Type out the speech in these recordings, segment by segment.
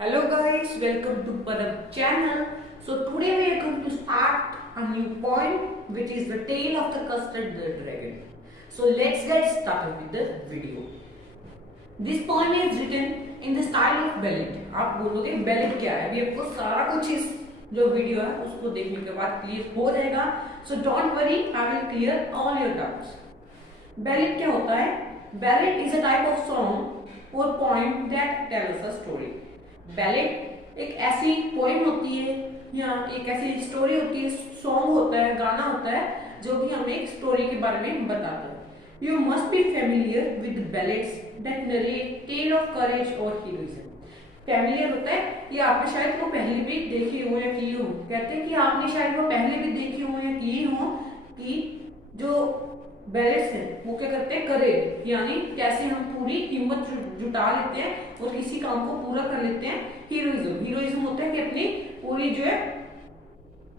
Hello guys, welcome to Padam channel. So today we are going to start a new poem which is the tale of the custard the dragon. So let's get started with the video. This poem is written in the style of ballad. आप बोलोगे ballad क्या है? अभी आपको सारा कुछ इस जो वीडियो है उसको देखने के बाद क्लियर हो जाएगा. So don't worry, I will clear all your doubts. Ballad क्या होता है? Ballad is a type of song or poem that tells a story. Ballot एक ऐसी पोएम होती है या एक ऐसी स्टोरी होती है, सॉन्ग होता है, गाना होता है जो कि हमें एक स्टोरी के बारे में बताता है. You must be familiar with ballads that narrate tale of courage और हीरोइज्म. फेमिलियर होता है कि आपने शायद वो पहले भी देखी हो या की हो. कहते हैं कि आपने शायद वो पहले भी देखी हो या की हो कि जो बैलेट्स है वो क्या करते हैं, करेज यानी कैसे हम पूरी हिम्मत जुटा लेते हैं और किसी काम को पूरा कर लेते हैं. हीरोइज्म होता है कि अपनी पूरी जो है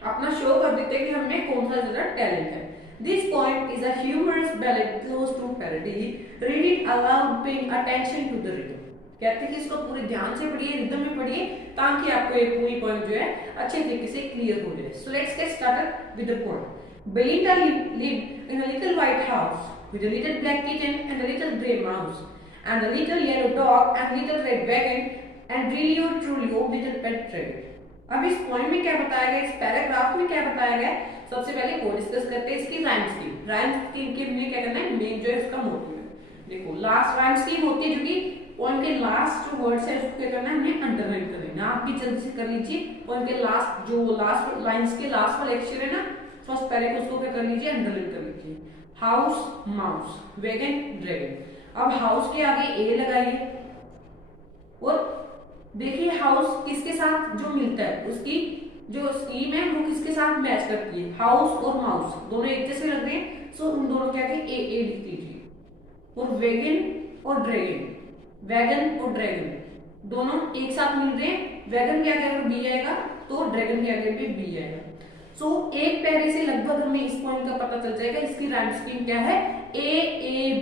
अपना शो कर देते हैं कि हमें कौन सा ज्यादा टैलेंट है. This poem is a humorous ballad close to parody. Read it aloud paying attention to the rhythm. कहते हैं कि इसको पूरे ध्यान से पढ़िए, रिदम में पढ़िए ताकि आपको ये पूरी पॉइंट जो है अच्छे तरीके से क्लियर हो जाए. So let's get started with the point. Belinda lived in a little white house with a little black kitten and a little grey mouse and a little yellow dog and little red wagon and really or truly little pet dragon. अब इस point में क्या बताया गया, इस paragraph में क्या बताया गया, सबसे पहले वो डिस्कस करते हैं इसकी राइम स्कीम. राइम स्कीम के लिए क्या करना है, मेन जो है उसका मोटिव है. देखो लास्ट राइम स्कीम होती है जो कि पॉइंट के लास्ट जो वर्ड्स है उसको क्या करना है, हमें अंडरलाइन कर देना. आप भी जल्दी से कर लीजिए. पॉइंट के लास्ट जो लास्ट लाइंस के लास्ट वाला अक्षर है ना, फर्स्ट पहले उसको क्या कर लीजिए, अंडरलाइन कर लीजिए. House, mouse, wagon, dragon. अब हाउस के आगे ए लगाइए और देखिए हाउस किसके साथ जो मिलता है, उसकी जो स्कीम है वो किसके साथ मैच करती है. हाउस और माउस दोनों एक जैसे लग रहे हैं, सो उन दोनों के आगे ए लिख दीजिए. और वैगन और ड्रैगन, वैगन और ड्रैगन दोनों एक साथ मिल रहे हैं. वैगन के आगे अगर बी आएगा तो ड्रैगन के आगे भी बी आएगा. सो एक पैरे से लगभग हमें इस पॉइंट का पता चल जाएगा इसकी राइम स्कीम क्या है, ए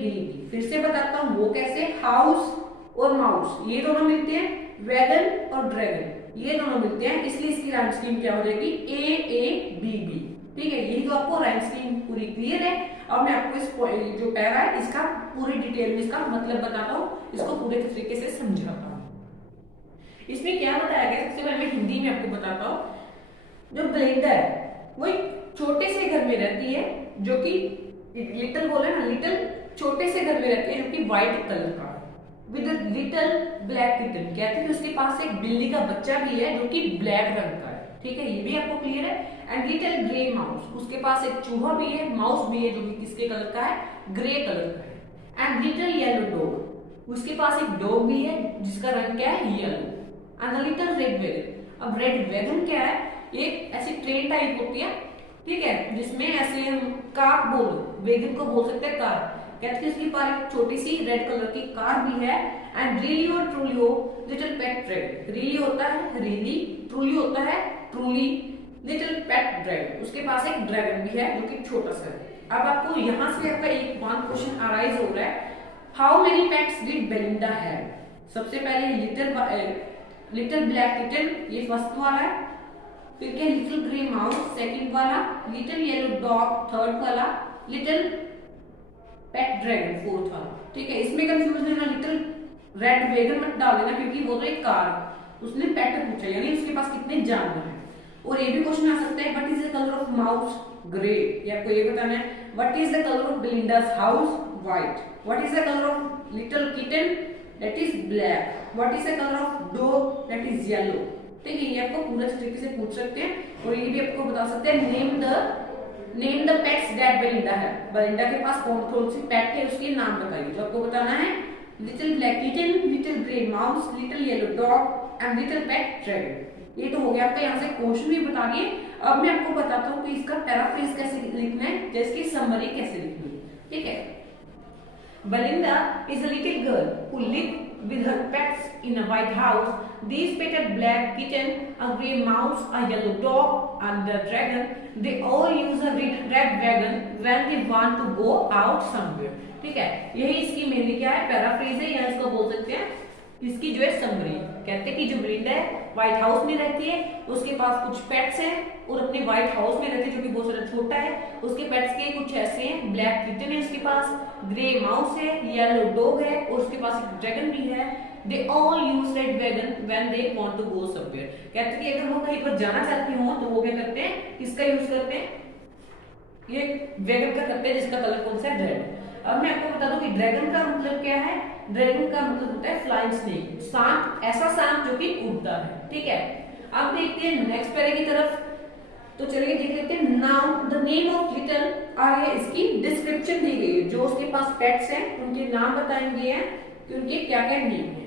बी बी. फिर से बताता हूं वो कैसे. हाउस और माउस ये दोनों मिलते हैं, वैगन और ड्रैगन ये दोनों मिलते हैं, इसलिए इसकी राइम स्कीम क्या हो जाएगी, ए बी बी. ठीक है, यही तो आपको राइम स्कीम पूरी क्लियर है. अब मैं आपको इस जो पैरा है इसका पूरी डिटेल में इसका मतलब बताता हूँ, इसको पूरे तरीके से समझाता हूँ. इसमें क्या बताया गया, सबसे पहले मैं हिंदी में आपको बताता हूँ. जो बेलिंडा है वो एक छोटे से घर में रहती है जो कि लिटिल बोले ना, लिटिल छोटे से घर में रहती है जो कि व्हाइट कलर का है विद लिटिल ब्लैक किटन. कहते हैं कि उसके पास एक बिल्ली का बच्चा भी है जो कि ब्लैक रंग का है. ठीक है, ये भी आपको क्लियर है. एंड लिटिल ग्रे माउस, उसके पास एक चूहा भी है, माउस भी है जो कि किसके कलर का है, ग्रे कलर का है. एंड लिटिल येलो डॉग, उसके पास एक डॉग भी है जिसका रंग क्या है, yellow. And little red wagon. अब रेड वैगन क्या है, एक ऐसी ट्रेन टाइप होती है, ठीक है, जिसमें ऐसे हम कार बोल, वैगन को बोल सकते हैं कार. कहते हैं इसके पास एक छोटी सी रेड कलर की कार भी है. एंड रियली और ट्रूली लिटिल पेट ड्रैगन. रियली होता है रियली, ट्रूली होता है ट्रूली, लिटिल पेट ड्रैगन उसके पास एक ड्रैगन भी है जो कि छोटा सा है. अब आपको यहाँ से आपका एक वन क्वेश्चन अराइज हो रहा है, how many pets did Belinda have. सबसे पहले लिटिल ब्लैक किटन ये फर्स्ट वाला है, फिर क्या लिटिल ग्रे माउस सेकंड वाला, लिटिल येलो डॉग थर्ड वाला, लिटिल पेट ड्रैगन फोर्थ वाला. ठीक है, इसमें कंफ्यूज लेना, लिटिल रेड वैगन मत डाल देना क्योंकि वो तो एक कार, उसने पेट पूछा यानी उसके पास कितने जानवर हैं. और ये भी क्वेश्चन आ सकता है, what is the colour of mouse, grey. ये आपको ये बताना है. What is the colour of Belinda's house, white. What is the colour of little kitten, that is black. What is the colour of dog, that is yellow. ठीक है, ये आपको पूरे तरीके से पूछ सकते हैं. और ये भी आपको बता सकते हैं, name the pets that Belinda है. बेलिंडा के पास कौन कौन सी पेट है उसके नाम बताइए. तो आपको बताना है little black kitten, little grey mouse, little yellow dog and little pet dragon. ये तो हो गया आपका यहाँ से क्वेश्चन भी बता दिए. अब मैं आपको बताता हूँ कि इसका पैराफ्रेज कैसे लिखना है, जैसे समरी कैसे लिखनी है. ठीक है, Belinda is a little girl who lived with her pets in a white house. These petted black kitten, a grey mouse, a yellow dog, and a dragon. They all use a red wagon when they want to go out somewhere. ठीक है, यही इसकी mainly क्या है, paraphrase है या इसको बोल सकते हैं इसकी जो है समरी. कहते हैं कि जो ब्लिंडा है व्हाइट हाउस में रहती है, उसके पास कुछ पेट्स हैं और अपने व्हाइट हाउस में रहते हैं जो कि बहुत ज्यादा छोटा है। उसके पेट्स के कुछ ऐसे हैं, ब्लैक किटन है उसके पास, ग्रे माउस है, येलो डॉग है और उसके पास एक ड्रैगन भी है। They all use red wagon when they want to go somewhere. कहते हैं कि अगर वो कहीं पर जाना चाहते हो तो वो क्या करते हैं, किसका यूज करते हैं, ये ड्रैगन का करते हैं जिसका कलर कौन सा है, रेड। अब मैं आपको बता दूं कि ड्रैगन का मतलब क्या है। ड्रैगन का मतलब होता है फ्लाइंग स्नेक, सांप, ऐसा सांप जो कि उड़ता है। ठीक है, अब देखते हैं नेक्स्ट पैरे की तरफ। तो चलिए देख लेते हैं। Now the name of little are, इसकी डिस्क्रिप्शन दी गई है। जो उसके पास पेट्स हैं उनके नाम बताएंगे हैं कि उनके क्या क्या नेम है।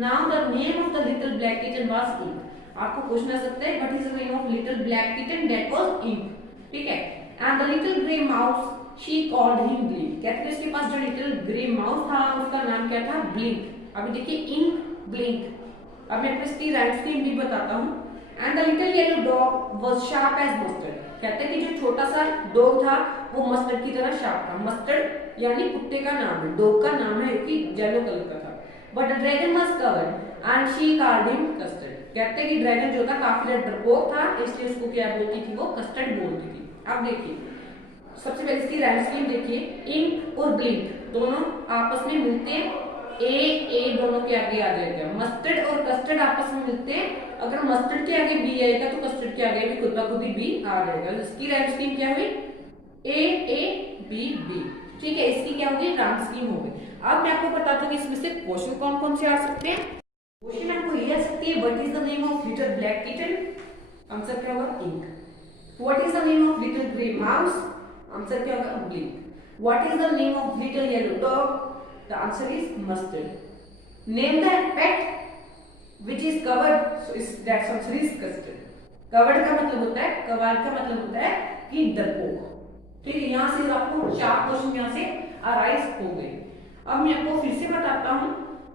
Now the name of the little black kitten was Ink. आपको पूछना सकता है what is the name of little black kitten, that was Ink. ठीक है, and the little grey mouse she called him Blink. कहते हैं इसके पास जो लिटिल ग्रे माउस था उसका नाम क्या था, ब्लिंक। अभी देखिए इंक, ब्लिंक। अब मैं इसकी राइट स्कीम भी बताता हूँ। And the little yellow dog was sharp as mustard. कहते हैं कि जो छोटा सा डॉग था वो मस्टर्ड की तरह शार्प था। मस्टर्ड यानी कुत्ते का नाम है, डॉग का नाम है कि येलो कलर का था। But the dragon was covered and she called him custard. कहते हैं कि ड्रैगन जो था काफी डरपोक था, इसलिए उसको क्या बोलती थी, वो कस्टर्ड बोलती थी। अब देखिए सबसे पहले इसकी राइट स्कीम देखिए। इंक और ब्लिंक दोनों आपस में मिलते हैं, ए दोनों के आगे आ जाएगा। मस्टर्ड और कस्टर्ड आपस में मिलते हैं, अगर मस्टर्ड के आगे बी आएगा तो कस्टर्ड के आगे भी खुद ब खुद ही बी आ जाएगा। इसकी राइट स्कीम क्या हुई, ए बी बी। ठीक है, इसकी क्या होगी, रॉन्ग स्कीम होगी। अब मैं आपको बताता हूँ कि इसमें से क्वेश्चन कौन कौन से आ सकते हैं। क्वेश्चन आपको ये आ सकती है, what is the name of little black kitten, answer क्या होगा, Ink. What is the name of little grey mouse, answer क्या होगा, Blink. What is the name of little yellow dog, the answer is Mustard. Name the pet which is covered, so is that answer is custard। covered का मतलब होता है, cover का मतलब होता है कि डरपोक। ठीक है, यहाँ से आपको 4 क्वेश्चन यहाँ से अराइज हो गए। अब मैं आपको फिर से बताता हूँ,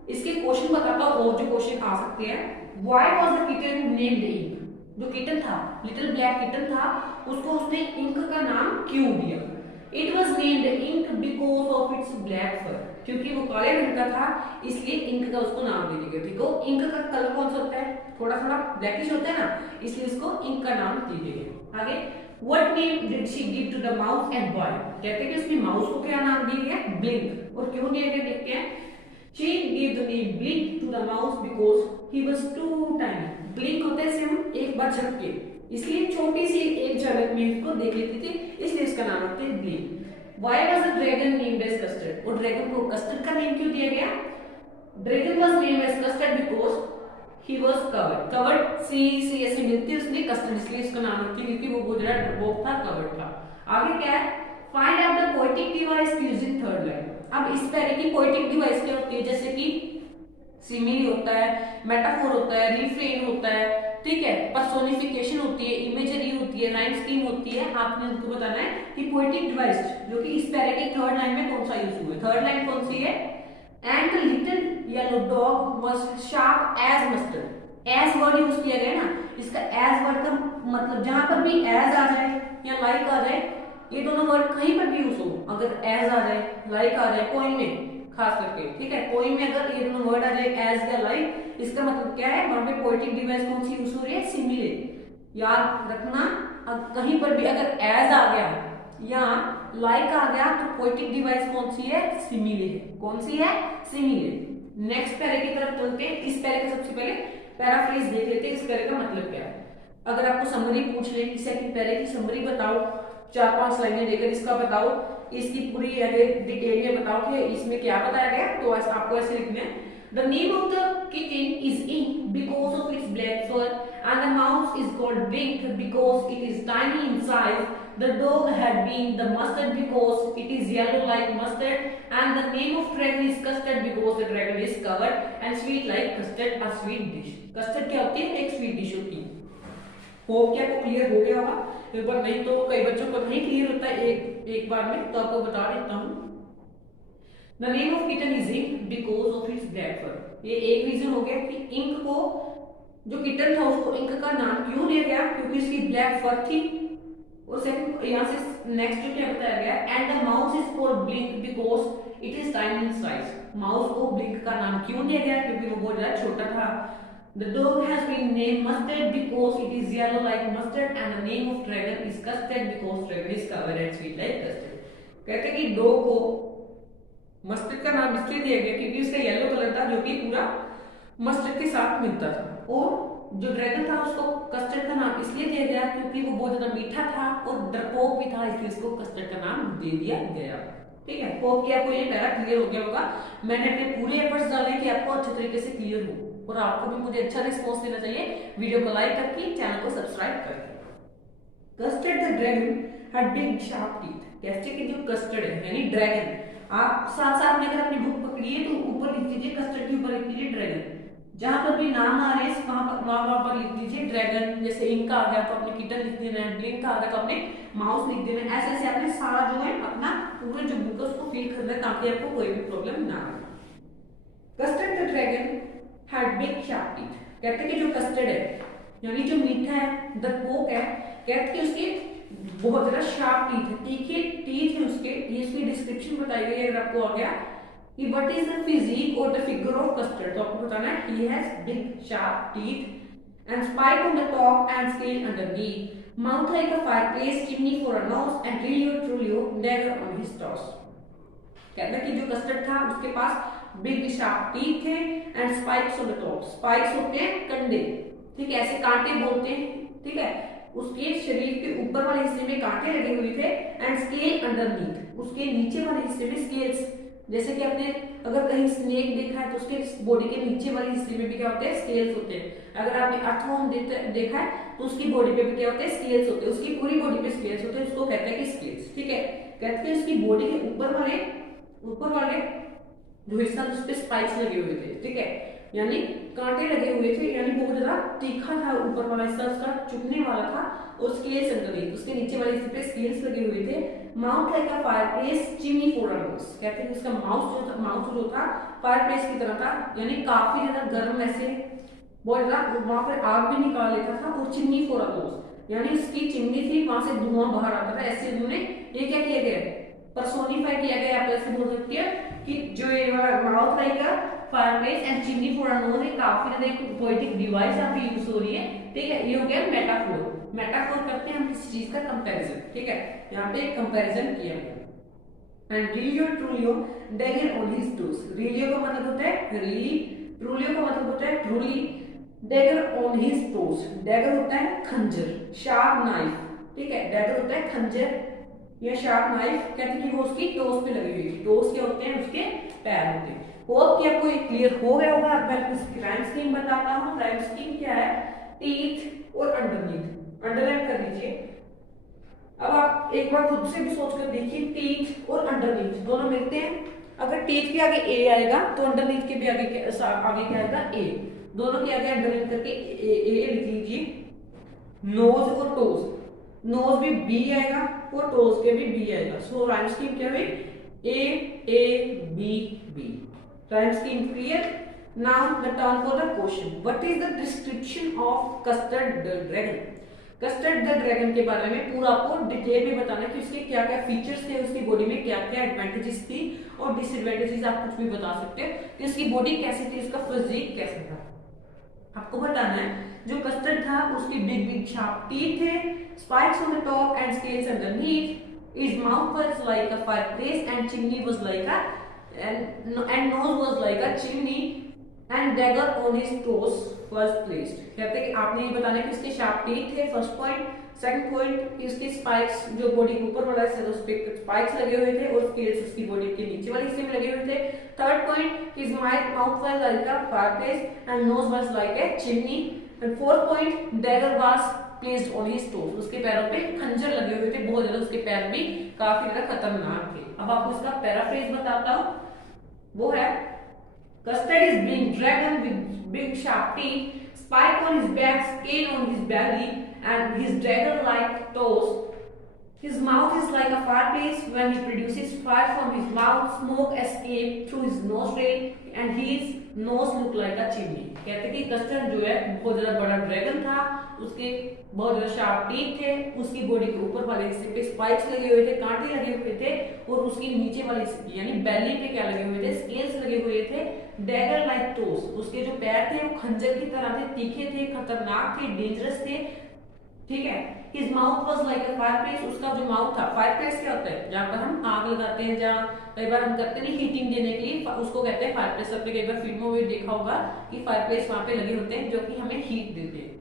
इसके क्वेश्चन बताता हूँ और जो क्वेश्चन आ सकते हैं। Why was the kitten named Ink? जो किटन था, लिटिल ब्लैक किटन था, उसको उसने इंक का नाम क्यों दिया। It was named Ink because of its black fur। क्योंकि वो काले रंग का था इसलिए इंक का उसको नाम दे दिया। ठीक है, इंक का कलर कौन सा होता है, थोड़ा थोड़ा ब्लैकिश होता है ना, इसलिए इसको इंक का नाम दे दिया। आगे, What name did she give to the mouse and why? कहते हैं कि उसने माउस को क्या नाम दिया गया, ब्लिंक। और क्यों दिया गया देखते हैं। She gave the name Blink to the mouse because he was too tiny। Blink होता है हम एक बार झपके, इसलिए छोटी सी एक झलक में इसको देख लेती थी, इसलिए इसका नाम रखते हैं blink. Why was the dragon named as custard? और ड्रैगन को कस्टर्ड का नेम क्यों दिया गया। Dragon was named as custard because he was covered। covered सी ऐसे मिलती है उसने कस्टर्ड, इसलिए इसका नाम रखती है क्योंकि वो बहुत ज्यादा डरपोक था, covered था। आगे क्या है, find out the poetic device used in third line। अब इस तरह की पोएटिक डिवाइस क्या होती है, जैसे कि सिमिली होता है, मेटाफोर होता है, रिफ्रेन होता है, ठीक है, पर्सोनिफिकेशन होती है, इमेजरी होती है, राइम स्कीम होती है। आपने उनको बताना है कि पोएटिक डिवाइस जो कि इस पैरे की थर्ड लाइन में कौन सा यूज हुआ है। थर्ड लाइन कौन सी है, and the little yellow dog was sharp as mustard. As word use किया गया ना, इसका एज वर्ड का मतलब जहां पर भी एज आ जाए या लाइक आ जाए, ये दोनों वर्ड कहीं पर भी यूज हो, अगर एज आ जाए, लाइक आ जाए, पोइम में खास करके, ठीक है, पोइम में अगर ये दोनों वर्ड आ जाए एज या लाइक, इसका मतलब क्या है, वहां पे पोएटिक डिवाइस कौन सी यूज हो रही है, सिमिले। याद रखना, कहीं पर भी अगर एज आ गया या लाइक आ गया तो पोएटिक डिवाइस कौन सी है, सिमिले है। कौन सी है, सिमिले। नेक्स्ट पैरे की तरफ चलते हैं। इस पैरे का सबसे पहले पैराफ्रेज देख लेते हैं, इस पैरे का मतलब क्या है। अगर आपको समरी पूछ ले कि सेकंड पैरे की समरी बताओ, 4-5 लाइनें देकर इसका बताओ, इसकी पूरी डिटेल में बताओ कि इसमें क्या बताया गया, तो आपको ऐसे लिखना है। The name of the kitten is Ink because of its black fur, and the mouse is called Blink because it is tiny in size. The dog had been the mustard because it is yellow like mustard, and the name of dragon is custard because the dragon is covered, and sweet like custard, a sweet dish। custard क्या होती है, एक sweet dish होती है। Hope क्या आपको clear हो गया होगा। एक बार नहीं तो कई बच्चों को नहीं क्लियर होता है एक बार में, तो आपको बता देता हूँ। The name of kitten is Ink because of its black fur। ये एक रीजन हो गया कि इंक को, जो किटन था उसको इंक का नाम क्यों दिया गया, क्योंकि इसकी ब्लैक फर थी। और सेकंड यहाँ से नेक्स्ट जो क्या बताया गया, and the mouse is called blink because it is tiny in size. Mouse को ब्लिंक का नाम क्यों दिया गया, क्योंकि वो बहुत ज्यादा छोटा था। The dog has been named Mustard because it is yellow like mustard, and the name of dragon is Custard because dragon is covered and sweet like custard. कहते हैं कि डॉग को मस्टर्ड का नाम इसलिए दिया गया क्योंकि उसका येलो कलर था जो कि पूरा मस्टर्ड के साथ मिलता था, और जो ड्रैगन था उसको कस्टर्ड का नाम इसलिए दिया गया क्योंकि वो बहुत ज्यादा मीठा था और डरपोक भी था, इसलिए इसको कस्टर्ड का नाम दे दिया गया। ठीक है, होप कि आपको ये पैरा क्लियर हो गया होगा। मैंने अपने पूरे एफर्ट्स डाले कि आपको अच्छे तरीके से क्लियर हो, और आपको भी मुझे अच्छा रिस्पॉन्स देना चाहिए वीडियो को लाइक करके, चैनल को सब्सक्राइब करके। Custard the dragon had big sharp teeth. कहते हैं कि जो कस्टर्ड है यानी ड्रैगन, आप साथ साथ में अगर अपनी बुक पकड़िए तो ऊपर लिख दीजिए कस्टर्ड के ऊपर लिख दीजिए ड्रैगन। जहां पर भी नाम आ रहे हैं वहां पर लिख दीजिए ड्रैगन। जैसे इंक आ गया तो अपने किटन लिख देना है, ब्लिंक आ गया तो अपने माउस लिख देना है। ऐसे ऐसे आपने सारा जो है अपना पूरे जो बुक है उसको फिल करना है ताकि आपको कोई भी प्रॉब्लम ना आए। Custard the dragon had big sharp teeth. कहते हैं कि जो कस्टर्ड है यानी जो मीठा है, डरपोक है, कहते हैं कि उसके बहुत ज्यादा शार्प टीथ है, तीखे टीथ है उसके। ये इसकी डिस्क्रिप्शन बताई गई है, अगर आपको आ गया कि व्हाट इज द फिजिक और द फिगर ऑफ कस्टर्ड, तो आपको बताना है he has big sharp teeth and spike on the top and scale underneath, mouth like a fireplace, chimney for a nose and realio trulio dagger on his toes. कहता है कि जो custard था उसके पास बिग शार्प टीथ थे and spikes on the top. Spikes होते हैं कंडे, ठीक है, ऐसे कांटे बोलते हैं। ठीक है, उसके शरीर के ऊपर वाले हिस्से में कांटे लगे हुए थे एंड स्केल अंडरनीथ, उसके नीचे वाले हिस्से में स्केल्स। जैसे कि आपने अगर कहीं स्नेक देखा है तो उसके बॉडी के नीचे वाले हिस्से में भी क्या होते हैं, स्केल्स होते हैं। अगर आपने अर्थवर्म देखा है तो उसकी बॉडी पे भी क्या होते हैं, स्केल्स होते हैं। उसकी पूरी बॉडी पे स्केल्स होते हैं, उसको कहते हैं कि स्केल्स। ठीक है, कहते हैं उसकी बॉडी के ऊपर वाले जो हिस्सा उस पे स्पाइक्स लगे हुए थे। ठीक है, यानी कांटे लगे हुए थे, यानी बहुत ज्यादा तीखा था ऊपर वाला हिस्सा, उसका चुभने वाला था, और स्केल्स अंडरनीथ, उसके नीचे वाले हिस्से पे स्केल्स लगे हुए थे। Mouth like a fireplace, chimney for a knows. कहते हैं उसका माउथ जो था फायरप्लेस की तरह था, यानी काफी ज्यादा गर्म, ऐसे बहुत ज्यादा वहां पर आग भी निकाल लेता था, और चिमनी फॉर अ नोज यानी उसकी चिमनी थी, वहां से धुआं बाहर आता था। ऐसे उन्होंने ये क्या किया गया, पर्सोनिफाई किया गया, आप ऐसे बोल सकते हैं कि जो ये वाला mouth like a fireplace and chimney for a knows, काफी ज्यादा एक पोएटिक डिवाइस यहाँ पे यूज हो रही है। ठीक है, ये हो गया मेटाफोर। मेटाफोर करते हैं हम किसी चीज का कंपैरिजन। ठीक है, यहाँ पे कंपैरिजन किया गया। And realio trulio dagger on his toes. Realio का मतलब होता है रिली, ट्रूलियो का मतलब होता है truly, dagger on his toes. Dagger होता है खंजर, शार्प नाइफ। ठीक है, डैगर होता है खंजर या शार्प नाइफ। कहते हैं कि वो उसकी टोस पे लगी हुई थी। टोस क्या होते हैं, उसके पैर होते हैं। होप कि आपको ये क्लियर हो गया होगा। अब मैं आपको राइम स्कीम बताता हूँ। राइम स्कीम क्या है, टीथ और अंडरनीथ, अंडरलाइन कर लीजिए। अब आप एक बार खुद से भी सोच कर देखिए, टीथ और अंडरनीथ दोनों मिलते हैं। अगर टीथ के आगे ए आएगा तो अंडरनीथ के भी आगे क्या आएगा, ए। दोनों के आगे अंडरलाइन करके ए लिख लीजिए। नोज और टोज, नोज भी बी आएगा और टोज के भी बी आएगा। सो राइम स्कीम क्या हुई, A B B. Rhyme scheme clear? Now the turn for the question. What is the description of Custard the Dragon? Custard the Dragon के बारे में पूरा आपको डिटेल में बताना है कि उसके क्या क्या फीचर्स थे, उसकी बॉडी में क्या क्या एडवांटेजेस थी और डिसएडवांटेजेस। आप कुछ भी बता सकते हैं कि उसकी बॉडी कैसी थी, उसका फिजिक कैसा था। आपको बताना है जो कस्टर्ड था उसकी बिग शार्प टीथ थे, spikes on the top and scales underneath, his mouth was like a fireplace and chimney was like a and nose was like a chimney and dagger on his toes was placed। कहते हैं कि आपने ये बताना है कि इसके sharp teeth थे, फर्स्ट पॉइंट। सेकंड पॉइंट, इसकी स्पाइक्स जो बॉडी के ऊपर वाला हिस्सा उस पे स्पाइक्स लगे हुए थे और स्केल्स उसकी बॉडी के नीचे वाले हिस्से में लगे हुए थे। Third point, his mouth was like a fireplace and nose was like a chimney and fourth point, dagger was placed on his toes। उसके पैरों पे खंजर लगे हुए थे, बहुत ज्यादा उसके पैर भी काफी ज्यादा खतरनाक थे। अब आपको इसका पैराफ्रेज बताता हूँ, वो है Custard is being dragon with big sharp teeth, spike on his back, scale on his belly, and his dragon-like toes. His mouth is like a fireplace. When he produces fire from his mouth, smoke escape through his nostril, and his nose look like a chimney। कहते हैं कि custard जो है बहुत ज्यादा बड़ा dragon था, उसके बहुत ज्यादा शार्प टीथ थे, उसकी बॉडी के ऊपर वाले हिस्से पे स्पाइक्स लगे हुए थे, कांटे लगे हुए थे, और उसके नीचे वाले यानी बेली पे क्या लगे हुए थे, स्केल्स लगे हुए थे, डैगर लाइक टोस, उसके जो पैर थे वो खंजर की तरह थे, तीखे थे, खतरनाक थे, डेंजरस थे, ठीक है। His mouth was like a fireplace, उसका जो माउथ था, फायरप्लेस क्या होता है, जहाँ पर हम आग लगाते हैं, जहाँ कई बार हम करते नहीं हीटिंग देने के लिए, उसको कहते हैं फायरप्लेस। आपने कई बार फिल्मों में देखा होगा कि फायरप्लेस वहां पे लगे होते हैं जो कि हमें हीट देते हैं।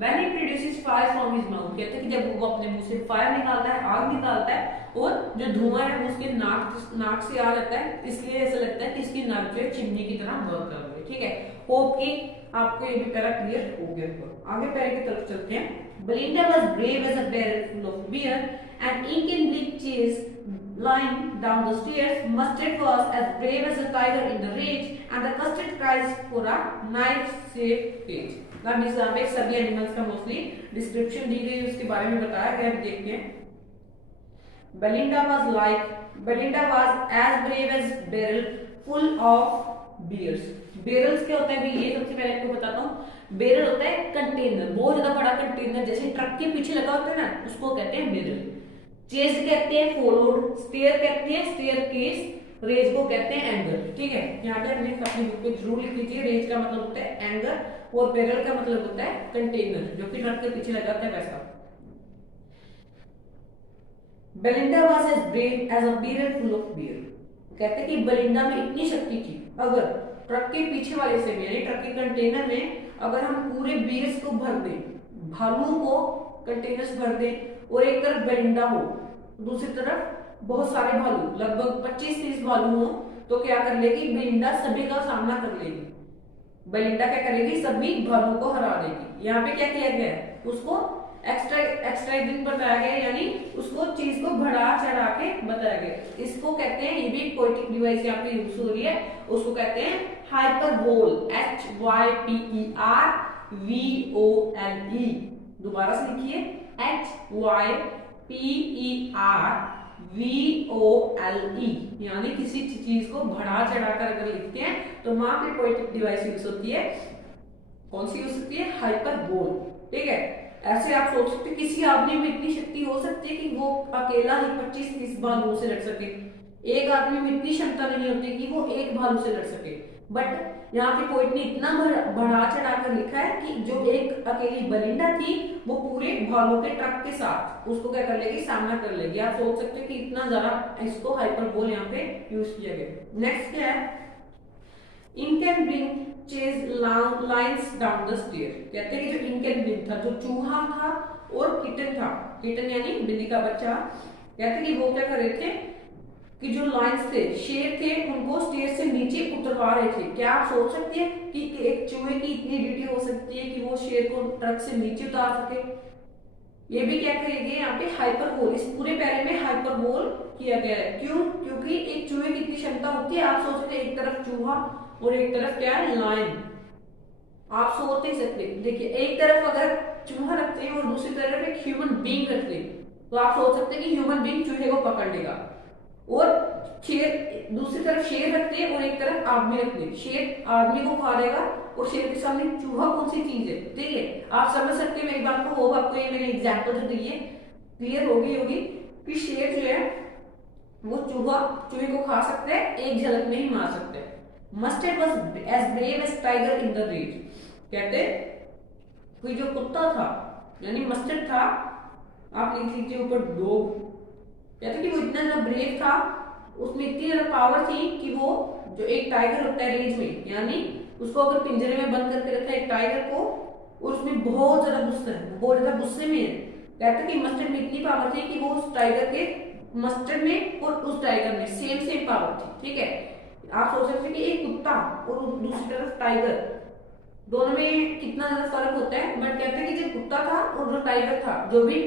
When he produces fire from his mouth, कहते हैं कि जब वो अपने मुंह से फायर निकालता है, आग निकालता है, और जो धुआं है वो उसके नाक से आ जाता है, इसलिए ऐसा लगता है कि इसकी नाक जो है चिमनी की तरह वर्क कर रही है, ठीक है। होप कि आपको ये भी पैरा क्लियर हो गया। आगे पैरा की तरफ चलते हैं। Belinda was brave as a bear full of beer, and Ink and Bleak chased lying down the stairs. Mustard was as brave as a tiger in the rage, and the Custard cries for a knife-safe cage. अब इस यहाँ पे सभी animals का mostly description दी गई, उसके बारे में बताया गया, देखते हैं। Belinda was as brave as barrel full of beers. बेरल्स क्या होता है भी, ये सबसे पहले आपको बताता हूँ। बेरल होता है कंटेनर, बहुत ज्यादा बड़ा कंटेनर, जैसे ट्रक के पीछे लगा होता है ना, उसको कहते हैं बेरल। चेज कहते हैं फॉलोड, स्टेयर कहते हैं स्टेयरकेस, रेज को कहते हैं एंगर, ठीक है। यहाँ पे अपनी बुक पे जरूर लिख लीजिए। रेज का मतलब होता है एंगर, और बेरल का मतलब होता है कंटेनर, जो कि ट्रक के पीछे लगा होता है वैसा। Belinda was as brave as a barrel full of bear, कहते हैं कि बेलिंडा में इतनी शक्ति थी, अगर ट्रक के पीछे वाले से यानी ट्रक के कंटेनर में अगर हम पूरे बीयर्स को भर दें, भालुओं को कंटेनर्स भर दें, और एक तरफ बेलिंडा हो, दूसरी तरफ बहुत सारे भालू, लगभग 25-30 भालू हो, तो क्या कर लेगी बेलिंडा, सभी का सामना कर लेगी। बेलिंडा क्या करेगी, सभी भालू को हरा देगी। यहाँ पे क्या किया गया है, उसको एक्स्ट्रा दिन बताया गया, यानी उसको चीज को बढ़ा चढ़ा के बताया गया। इसको कहते हैं, ये भी पोएटिक डिवाइस यहाँ पे यूज हो रही है, उसको कहते हैं हाइपरबोल, HYPERVOLE। दोबारा से लिखिए, HYPERVOLE, यानी किसी चीज को बढ़ा चढ़ा कर अगर लिखते हैं तो वहां पे पोएटिक डिवाइस यूज होती है। कौन सी यूज होती है, हाइपरबोल, ठीक है। ऐसे आप सोच सकते हैं किसी आदमी में इतनी शक्ति हो सकती है कि वो अकेला ही 25-30 भालुओं से लड़ सके। एक आदमी में इतनी क्षमता नहीं होती कि वो एक भालू से लड़ सके, बट यहाँ पे पोएट ने इतना बढ़ा चढ़ा कर लिखा है कि जो एक अकेली बेलिंडा थी वो पूरे भालू के ट्रक के साथ उसको क्या कर लेगी, सामना कर लेगी। आप सोच सकते हैं कि इतना ज्यादा इसको हाइपरबोल यहाँ पे यूज किया गया। नेक्स्ट क्या है, Ink and Blink chase lions down the stair, कहते हैं कि जो Ink and Blink था, जो चूहा था और किटन था, किटन यानी बिल्ली का बच्चा, कहते हैं कि वो क्या कर रहे थे कि जो लायंस थे, शेर थे, उनको स्टेयर से नीचे उतरवा रहे थे। क्या आप सोच सकते हैं कि एक चूहे की इतनी ड्यूटी हो सकती है कि वो शेर को ट्रक से नीचे उतार सके। ये भी क्या करेंगे यहाँ पे हाइपरबोल, इस पूरे पैरे में हाइपरबोल किया गया है। क्यों, क्योंकि एक चूहे की इतनी क्षमता होती है। आप सोच सकते एक तरफ चूहा और एक तरफ क्या है, लायन। आप सोच नहीं सकते, देखिए एक तरफ अगर चूहा रखते हैं और दूसरी तरफ एक ह्यूमन बीइंग रखते हैं, तो आप सोच सकते हैं कि ह्यूमन बीइंग चूहे को पकड़ लेगा, और शेर दूसरी तरफ शेर रखते हैं और एक तरफ आदमी रखते हैं, शेर आदमी को खा देगा और शेर के सामने चूहा कौन सी चीज है, ठीक है। आप समझ सकते हैं मेरी बात को, होगा आपको ये मैंने एग्जांपल जो दी है क्लियर होगी कि शेर जो है वो चूहे को खा सकते हैं, एक झलक में ही मार सकते हैं। Mustard was as brave as tiger in the rage, कहते कोई जो कुत्ता था यानी मस्टर्ड था, आप लिख लीजिए ऊपर डॉग, कहते कि वो इतना ज्यादा ब्रेव था, उसमें इतनी ज्यादा पावर थी कि वो जो एक टाइगर होता है रेज में, यानी उसको अगर पिंजरे में बंद करके रखा है एक टाइगर को, और उसमें बहुत ज्यादा गुस्से में है, कहते कि मस्टर्ड में इतनी पावर थी कि वो उस टाइगर के मस्टर्ड में और उस टाइगर में सेम पावर थी, ठीक है। आप सोच सकते हैं कि एक कुत्ता और दूसरी तरफ टाइगर, दोनों में कितना ज्यादा फर्क होता है, बट कहते हैं कि जो कुत्ता था और जो टाइगर था, जो भी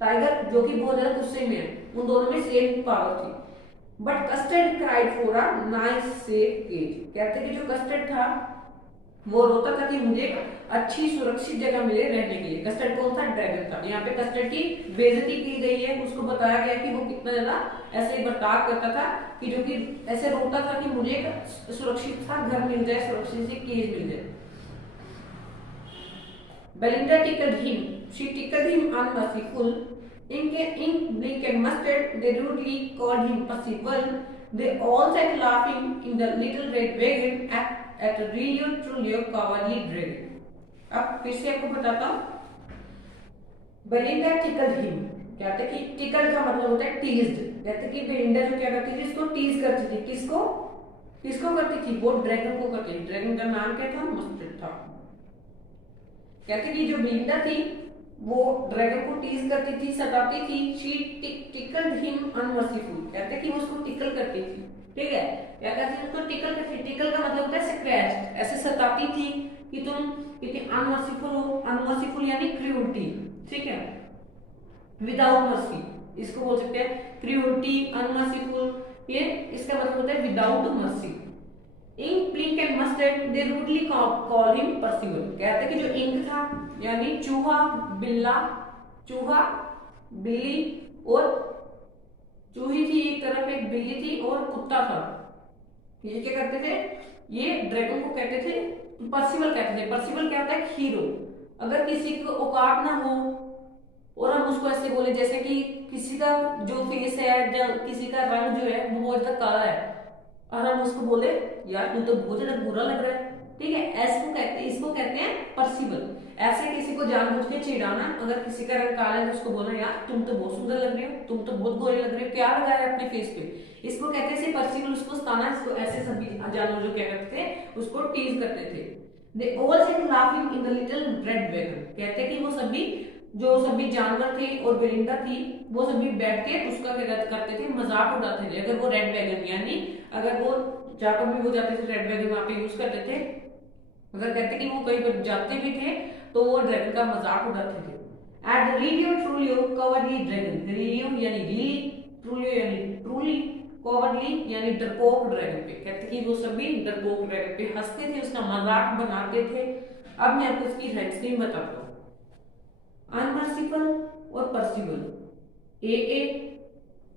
टाइगर जो कि बहुत ज्यादा गुस्से में है, उन दोनों में सेम पावर थी। But Custard cried for a nice safe cage, कहते हैं कि जो कस्टर्ड था वो रोता था कि मुझे अच्छी सुरक्षित जगह मिले रहने के लिए। कस्टर्ड कौन था, ड्रैगन था। यहाँ पे कस्टर्ड की बेइज्जती की गई है, उसको बताया गया कि वो कितना ज्यादा ऐसे बर्ताव करता था कि जो कि ऐसे रोता था कि मुझे एक सुरक्षित सा घर मिल जाए, सुरक्षित सी केज मिल जाए। Belinda tickled him. She tickled him unmerciful. Ink, Blink and Mustard, they rudely called him Percival. They all sat laughing in the little red wagon at a really truly cowardly dragon. अब फिर से आपको बताता हूँ। Belinda tickled him, कहते कि tickled का मतलब होता है टीज्ड। कहते कि बेलिंडा जो क्या करती थी, इसको टीज करती थी। किसको किसको करती थी? वो ड्रैगन को करती थी। ड्रैगन का नाम क्या था? मस्टर्ड था। कहते कि जो बेलिंडा थी वो ड्रैगन को टीज करती थी, सताती थी। शी टिकल्ड हिम अनमर्सीफुल, कहते कि वो उसको टिकल करती थी। ठीक है, क्या कहते हैं उसको? टिकल करती। टिकल का मतलब होता है स्क्रैच, ऐसे सताती थी कि तुम कितनी अनमर्सीफुल हो। अनमर्सीफुल यानी क्रूरटी, ठीक है, विदाउट मर्सी इसको बोल सकते हैं। क्रूरटी, अनमर्सीफुल, ये इसका मतलब होता है without mercy. Ink, Blink and Mustard they rudely call him Percival. कहते हैं कि जो इंक था यानी चूहा, बिल्ला, चूहा, बिल्ली और चूही थी एक तरफ, एक बिल्ली थी और कुत्ता था। ये क्या करते थे? ये ड्रैगन को कहते थे पर्सिबल कहते थे। पर्सिबल क्या होता है? हीरो। अगर किसी को औकात ना हो और हम उसको ऐसे बोले, जैसे कि किसी का जो फेस है, किसी का रंग जो है वो बहुत ज्यादा काला है और हम उसको बोले यार तू तो बहुत ज्यादा बुरा लग रहा है, ठीक है, ऐसे को कहते हैं, इसको कहते हैं पर्सिबल। ऐसे किसी को जानबूझ के चिढ़ाना। अगर किसी का रंग काला है तो उसको बोलना यार तुम तो बहुत सुंदर लग रहे हो, तुम तो बहुत गोरे लग रहे हो, क्या लगाया है अपने फेस पे, इसको कहते हैं पर्सिबल। उसको सताना, इसको ऐसे सभी जानवर जो क्या करते थे उसको टीज करते थे। They all said laughing in the little red wagon, कहते हैं कि वो सभी जो सभी जानवर थे और बेलिंडा थी वो सभी बैठ के उसका क्या करते थे? मजाक उड़ाते थे। अगर वो रेड वैगन यानी अगर वो जहां पर भी वो जाते थे रेड वैगन वहां पे यूज करते थे। अगर कहते कि वो कहीं पर जाते भी थे तो वो ड्रैगन का मजाक उड़ाते थे। At the realio trulio cowardly dragon, realio यानी रिली, ट्रूलियो यानी ट्रूली, कवर्डली यानी डरपोक ड्रैगन पे, कहते कि वो सभी डरपोक ड्रैगन पे हंसते थे, उसका मजाक बनाते थे। अब मैं आपको इसकी राइट नेम बताता हूँ। अनमर्सीफुल और पर्सिबल, A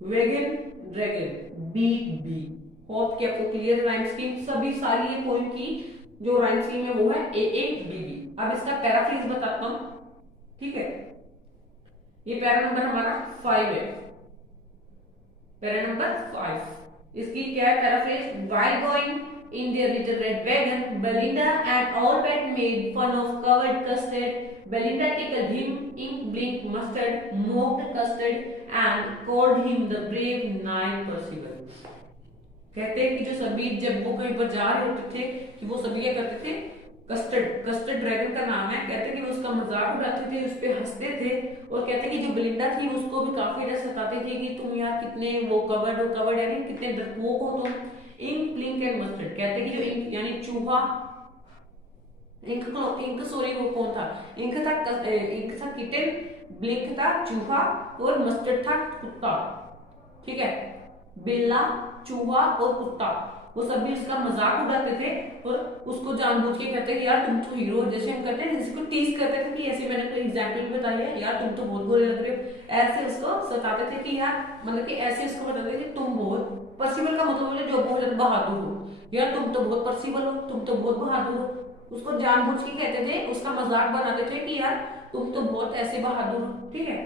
wagon, dragon, B B. Hope कि आपको क्लियर राइम स्कीम सभी सारी ये पोएम की जो राइम स्कीम है वो है ए बी बी। अब इसका पैराफ्रेज बताता हूं, ठीक है। ये पैरा नंबर हमारा 5 है, पैरा नंबर 5। इसकी क्या है paraphrase? While going in their little red wagon, Belinda and all pet made fun of covered custard. Belinda tickled him, ink, blink, mustard, mocked custard, and called him the brave knight Percival. कहते हैं कि जो सभी जब वो कहीं पर जा रहे होते थे कि वो सभी क्या करते थे? कस्टर्ड ड्रैगन का नाम है। कहते हैं कि वो उसका मजाक उड़ाते थे, उस पर हंसते थे और कहते हैं कि जो बेलिंडा थी उसको भी काफी ज्यादा सताते थे कि तुम यार कितने वो कवर्ड यानी कितने डरपोक हो तुम। इंक, ब्लिंक एंड मस्टर्ड, कहते हैं कि जो इंक यानी चूहा, इंक सॉरी वो कौन था? इंक था किटन, ब्लिंक था चूहा और मस्टर्ड था कुत्ता, ठीक है। बिल्ला, चूहा और कुत्ता वो सभी उसका मजाक उड़ाते थे और उसको जानबूझ के कहते कि यार तुम तो हीरो, जैसे हम कहते हैं जिसको टीज करते थे कि ऐसे मैंने कोई एग्जांपल भी बताई है, यार तुम तो बहुत गोरे लग रहे हो, ऐसे उसको सताते थे कि यार मतलब कि ऐसे उसको बताते थे कि तुम बहुत पर्सिबल का मतलब है जो बहुत ज्यादा बहादुर हो, यार तुम तो बहुत पर्सिबल हो, तुम तो बहुत बहादुर हो। उसको जानबूझ के कहते थे, उसका मजाक बनाते थे कि यार तुम तो बहुत ऐसे बहादुर हो, ठीक है।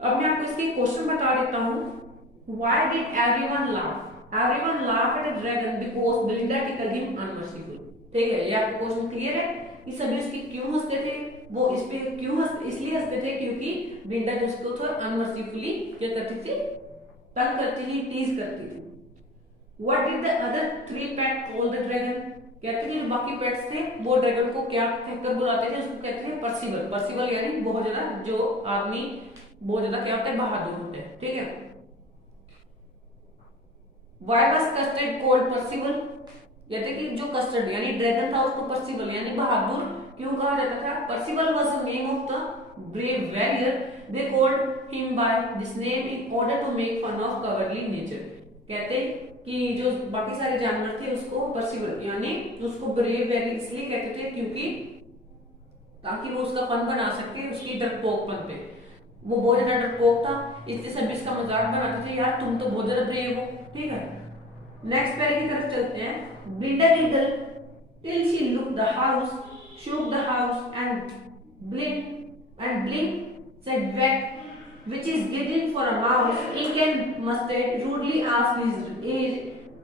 अब मैं आपको इसके क्वेश्चन बता देता हूँ। Why did everyone laugh? Everyone laughed at the dragon because Belinda tickled him unmerciful. ठीक है, ये आपको क्वेश्चन क्लियर है कि सभी उसकी क्यों हंसते थे? वो इस पे क्यों इसलिए हंसते थे क्योंकि बेलिंडा जो उसको थोड़ा अनमर्सीफुली क्या करती थी? तंग करती थी, टीज करती थी। What did the other 3 pets call the dragon? कहते हैं जो बाकी पेट्स थे वो ड्रैगन को क्या कहकर बुलाते थे? उसको कहते हैं पर्सिबल। पर्सिबल यानी बहुत ज्यादा जो आदमी बहुत ज्यादा क्या होता है? बहादुर होते हैं, ठीक है। Why was custard called Percival? कहते कि जो कस्टर्ड यानी ड्रैगन था उसको पर्सिबल यानी बहादुर क्यों कहा जाता था? Percival was the name of the brave warrior. They called him by this name in order to make fun of cowardly nature. कहते कि जो बाकी सारे जानवर थे उसको पर्सिबल यानी उसको ब्रेव वैरियर इसलिए कहते थे क्योंकि ताकि वो उसका फन बना सके उसकी डरपोकपन पे। वो बहुत ज्यादा डरपोक था इसलिए सभी इसका मजाक बनाते थे, यार तुम तो बहुत ज्यादा ब्रेव हो, ठीक है। नेक्स्ट पैरे की तरफ चलते हैं। Belinda giggled till she looked the house, shook the house and blinked, said which is giggling for a mouse, Ink and Mustard rudely asked his age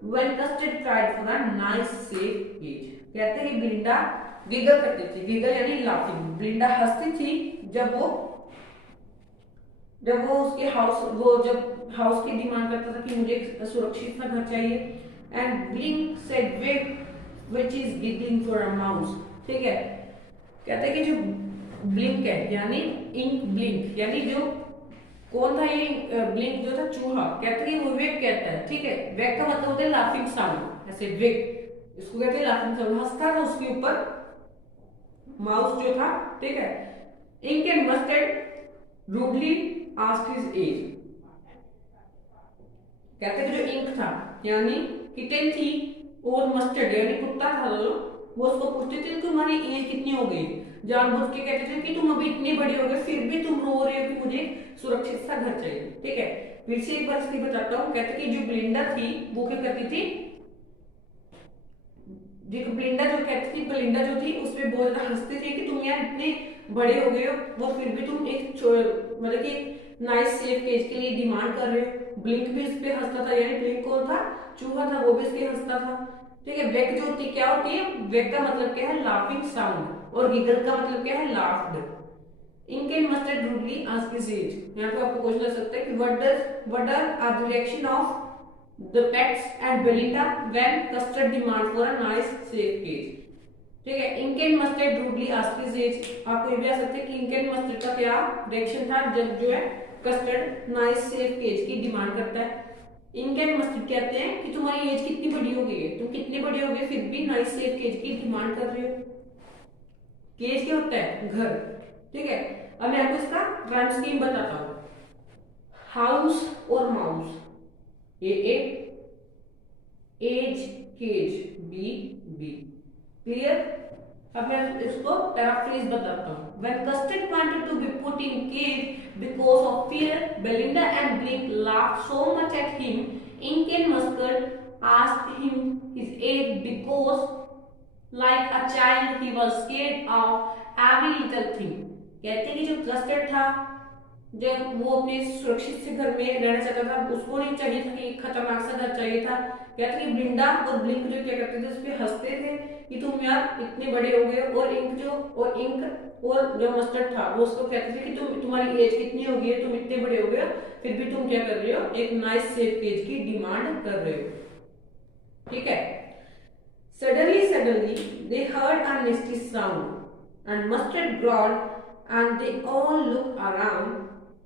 when Custard tried for a nice safe age. कहते हैं कि ब्लिंडा giggle करती थी, giggle यानी laughing. ब्लिंडा हंसती थी जब वो उसके जब हाउस की डिमांड करता था कि मुझे सुरक्षित सा घर चाहिए। And Blink said wig which is giggling for a mouse. ठीक है, कहते हैं कि जो ब्लिंक है यानी इंक ब्लिंक यानी जो कौन था ये ब्लिंक जो था चूहा, कहते हैं वो वेग कहता है। ठीक है, वेग का मतलब होता है लाफिंग साउंड, ऐसे वेग इसको कहते हैं लाफिंग साउंड। हंसता था उसके ऊपर माउस जो था। ठीक है, Ink and Mustard rudely asked his age. कहते हैं कि जो इंक था यानी किटन थी और मस्टर्ड यानी कुत्ता था वो उसको पूछते थे तुम्हारी एज कितनी हो गई। जानबूझ के कहते थे कि तुम अभी इतनी बड़ी हो गई फिर भी तुम रो रहे हो कि मुझे सुरक्षित सा घर चाहिए। ठीक है, फिर से एक बार इसलिए बताता हूँ। कहते कि जो ब्लिंडा थी वो क्या करती थी, जो ब्लिंडा जो कहती थी, ब्लिंडा जो थी उसमें बहुत ज्यादा हंसते थे कि तुम यार इतने बड़े हो गए हो वो फिर भी तुम एक मतलब कि नाइस सेफ केज के लिए डिमांड कर रहे हो। ब्लिंक भी इस पे हंसता था, यानी ब्लिंक कौन था, चूहा था, वो भी इसके हंसता था। ठीक है, वेक जो होती क्या होती है, वेक का मतलब क्या है लाफिंग साउंड और गिगल का मतलब क्या है laughed. Ink and Mustard rudely asked his age. यहाँ पे आपको क्वेश्चन लग सकता है कि what are the reaction of the pets and Belinda when Custard demand for a nice safe cage. ठीक है, Ink and Mustard rudely asked his age. आपको ये भी आ सकता है कि इंक एंड मस्टर्ड का क्या रिएक्शन था जब जो है कस्टर्ड नाइस सेफ केज की डिमांड करता है। इंक एंड मस्टर्ड कहते हैं कि तुम्हारी एज कितनी बड़ी हो गई है, तुम कितने बड़े हो गए फिर भी नाइस सेफ केज की डिमांड कर रहे हो। केज क्या होता है, घर। ठीक है, अब मैं आपको इसका राइम स्कीम बताता हूँ। हाउस और माउस, ए एज केज बी। क्लियर। अब मैं इसको पैराफ्रेज बताता हूँ। When Custard wanted to be put in cage because of fear, Belinda and Blink laughed so much at him. Ink and Mustard asked him his age because, like a child, he was scared of every little thing. कहते हैं कि जो custard था जब वो अपने सुरक्षित से घर में रहना चाहता था, उसको नहीं चाहिए था कि खतरनाक सा घर चाहिए था। कहते कि ब्लिंडा और ब्लिंक जो क्या करते थे उस पर हंसते थे कि तुम यार इतने बड़े हो गए। और इंक और जो मस्टर्ड था वो उसको कहते थे कि तुम्हारी एज कितनी हो गई है, तुम इतने बड़े हो गए फिर भी तुम क्या कर रहे हो, एक नाइस सेफ केज की डिमांड कर रहे हो। ठीक है, suddenly they heard a nasty sound and Mustard growled and they all looked around.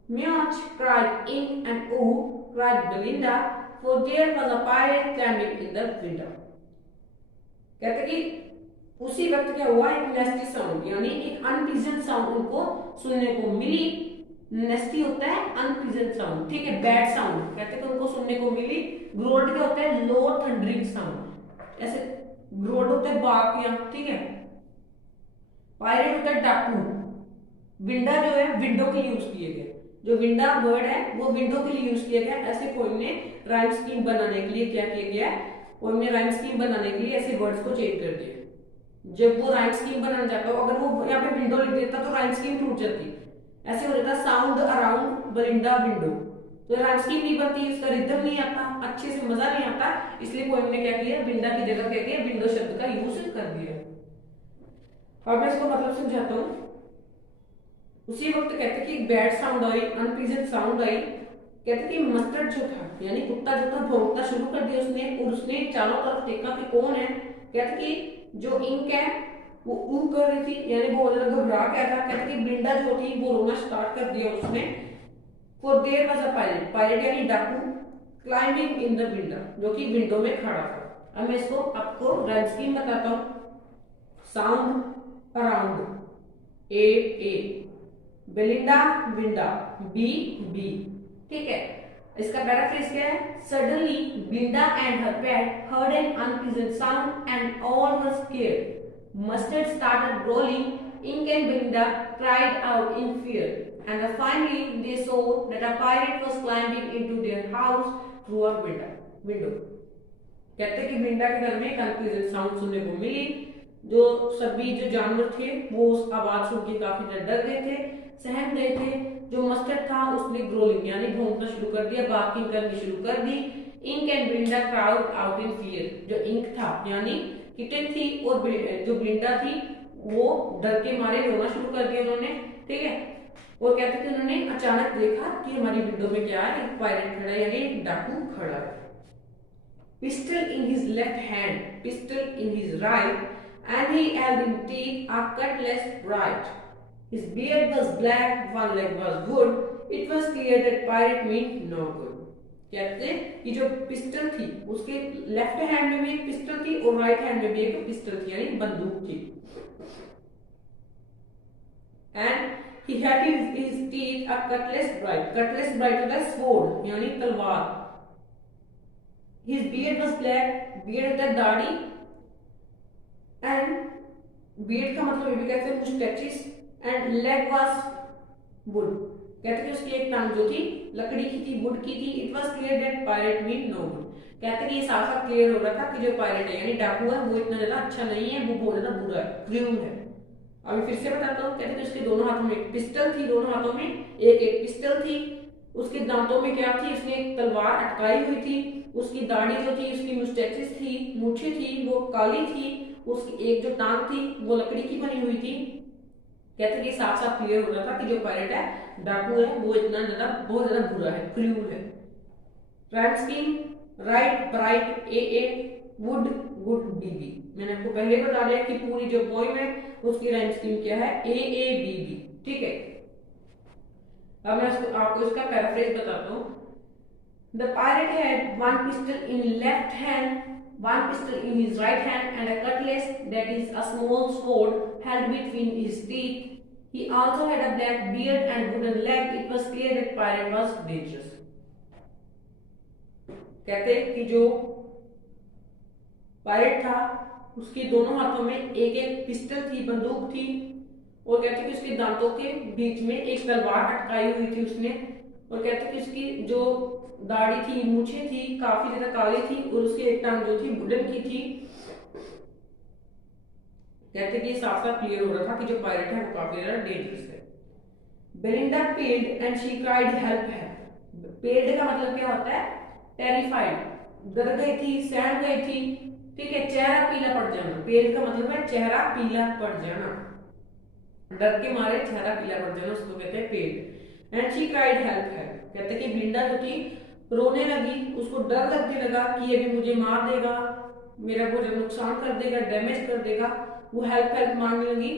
Meow cried Ink and ooh cried Belinda, for there was a pirate climbing in the window. कहते कि उसी वक्त क्या हुआ, एक नेस्टी साउंड यानी एक unpleasant sound उनको सुनने को मिली। नेस्टी होता है अनप्लीजेंट साउंड, ठीक है, बैड साउंड। कहते कि उनको सुनने को मिली। ग्रोल्ड क्या होता है, लो थंडरिंग साउंड, ऐसे ग्रोल्ड होता है बाप या, ठीक है। पायरेट होता है डाकू। विंडा जो है विंडो के यूज किए गए, जो विंडा वर्ड है वो विंडो के लिए यूज किया गया। ऐसे पोएम ने राइम स्कीम बनाने के लिए क्या किया गया है, पोएम ने राइम स्कीम बनाने के लिए ऐसे वर्ड्स को चेंज कर दिया। जब वो राइम स्कीम बनाना चाहता हो, अगर वो यहाँ पे विंडो लिख देता तो राइम स्कीम टूट जाती। ऐसे हो जाता साउंड अराउंड बरिंडा विंडो, तो राइम स्कीम नहीं बनती, इसका रिदम नहीं आता, अच्छे से मजा नहीं आता। इसलिए पोएम ने क्या किया, विंडा की जगह क्या किया, विंडो शब्द का यूज कर दिया। और मैं इसको मतलब समझाता हूँ। उसी वक्त कहते कि बैड साउंड आई, अनप्लीजेंट साउंड आई। कहते कि मस्टर्ड जो था यानी कुत्ता जो था भौंकना शुरू कर दिया उसने, और उसने चारों तरफ देखा कि कौन है। कहते कि जो इंक है वो ऊ कर रही थी यानी बहुत ज्यादा घबरा गया था। कहते कि ब्लिंडा जो थी वो रोना स्टार्ट कर दिया उसने। For their was a pirate, pirate यानी डाकू, क्लाइंबिंग इन द विंडो, जो कि विंडो में खड़ा था। अब मैं इसको आपको राइम स्कीम बताता हूँ। Sound around, A Belinda window, B. ठीक है, इसका पैराफ्रेज क्या है, suddenly Belinda and her pet heard an unpleasant sound and all were scared. Mustard started growling. Ink and Belinda cried out in fear, and finally they saw that a pirate was climbing into their house through a window. कहते कि Belinda के घर में एक unpleasant sound सुनने को मिली। जो सभी जो जानवर थे वो उस आवाज सुन के काफी डर गए थे। सहम गए थे। जो मस्टर्ड था उसने ग्रोलिंग यानी भौंकना शुरू कर दिया, बार्किंग करनी शुरू कर दी। Ink and Belinda crowd out in fear. जो इंक था यानी किटन थी और जो ब्लिंडा थी वो डर के मारे रोना शुरू कर दिया उन्होंने, ठीक है। और कहते थे उन्होंने अचानक देखा कि हमारी विंडो में क्या है, एक पायरेट खड़ा है यानी एक डाकू खड़ा है। Pistol in his left hand, pistol in his right, and he held in teeth a cutlass bright. His beard was black, one leg was wood. It was clear that pirate meant no good. कहते हैं कि जो pistol थी उसके left hand में भी एक pistol थी और राइट हैंड में भी एक पिस्टल थी यानी बंदूक थी। And he had in his teeth a cutlass bright. Cutlass bright होता है sword यानी तलवार। His beard was black. beard होता है दाढ़ी। एंड बीड का मतलब ये भी कहते हैं मुस्टैचिस। एंड लेग वाज वुड, कहते हैं उसकी एक टांग जो थी लकड़ी की थी, वुड की थी। It was clear that pirate mean no good, कहते हैं कि ये साफ साफ क्लियर हो रहा था कि जो पायरेट है यानी डाकू है वो इतना ज्यादा अच्छा नहीं है, वो बहुत ज्यादा बुरा है, क्रूर है। अभी फिर से बताता हूँ, कहते हैं उसके दोनों हाथों में एक पिस्टल थी, दोनों हाथों में एक एक पिस्टल थी। उसके दांतों में क्या थी, उसने एक तलवार अटकाई हुई थी। उसकी दाढ़ी जो थी, उसकी मुस्टैचिस थी, मूछें थी वो काली थी। उसकी एक जो टांग थी वो लकड़ी की बनी हुई थी। कहते कि साफ साफ क्लियर हो रहा था कि जो पायरेट है डाकू है वो इतना ज्यादा बहुत ज्यादा बुरा है, क्रूर है। Rhyme scheme, right bright A A wood good B B. मैंने आपको पहले बता दिया कि पूरी जो पोएम है उसकी राइम स्कीम क्या है, ए ए बी बी, ठीक है। अब मैं आपको इसका पैराफ्रेज बताता हूँ। The pirate had one pistol in left hand, one pistol in his right hand, and a cutlass, that is a small sword, held between his teeth. He also had a black beard and wooden leg. It was clear that pirate was dangerous. कहते हैं कि जो pirate था उसके दोनों हाथों में एक एक पिस्टल थी, बंदूक थी। और कहते कि उसके दांतों के बीच में एक तलवार अटकाई हुई थी उसने। और कहते कि उसकी जो दाढ़ी थी, मूछें थी, काफी ज्यादा काली थी और उसकी एक टांग जो थी वुडन की थी। कहते कि साफ साफ क्लियर हो रहा था कि जो पायरेट है वो काफी ज्यादा डेंजरस है। Belinda पेल्ड and she cried help है। पेल्ड का मतलब क्या होता है, टेरिफाइड, डर गई थी, सहम गई थी, ठीक है। चेहरा पीला पड़ जाना, पेल्ड का मतलब है चेहरा पीला पड़ जाना, डर के मारे चेहरा पीला पड़ जाना, उसको कहते हैं पेल्ड। एंड शी क्राइड हेल्प है, कहते कि बेलिंडा जो थी रोने लगी, उसको डर लगने लगा कि ये भी मुझे मार देगा, मेरा बहुत नुकसान कर देगा, डैमेज कर देगा। वो हेल्प हेल्प मांगने लगी।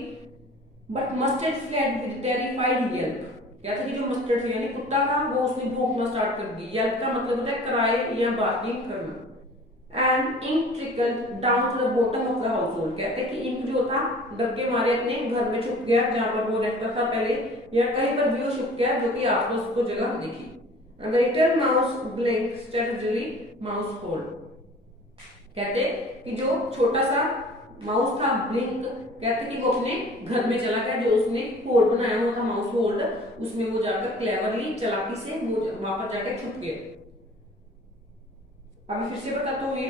But mustard fled with terrified Yelp, कहते कि जो मस्टर्ड यानी कुत्ता था वो उसने भौंकना स्टार्ट कर दी। येल्प का मतलब होता है क्राई या बार्किंग करना। And Ink trickled down to the bottom of the household, कहते कि इंक जो था डर के मारे अपने घर में छुप गया जहां पर वो रहता था पहले, या कहीं पर भी वो छुप गया जो कि आसपास उसको जगह दिखी। And the little mouse blinked strategically mouse hole, कहते कि जो छोटा सा माउस था ब्लिंक, कहते कि वो अपने घर में चला गया, जो उसने होल बनाया हुआ था माउस होल्ड, उसमें वो जाकर क्लेवरली चालाकी से वो वहां पर जाकर छुप गया। अभी फिर से बताता हूँ, ये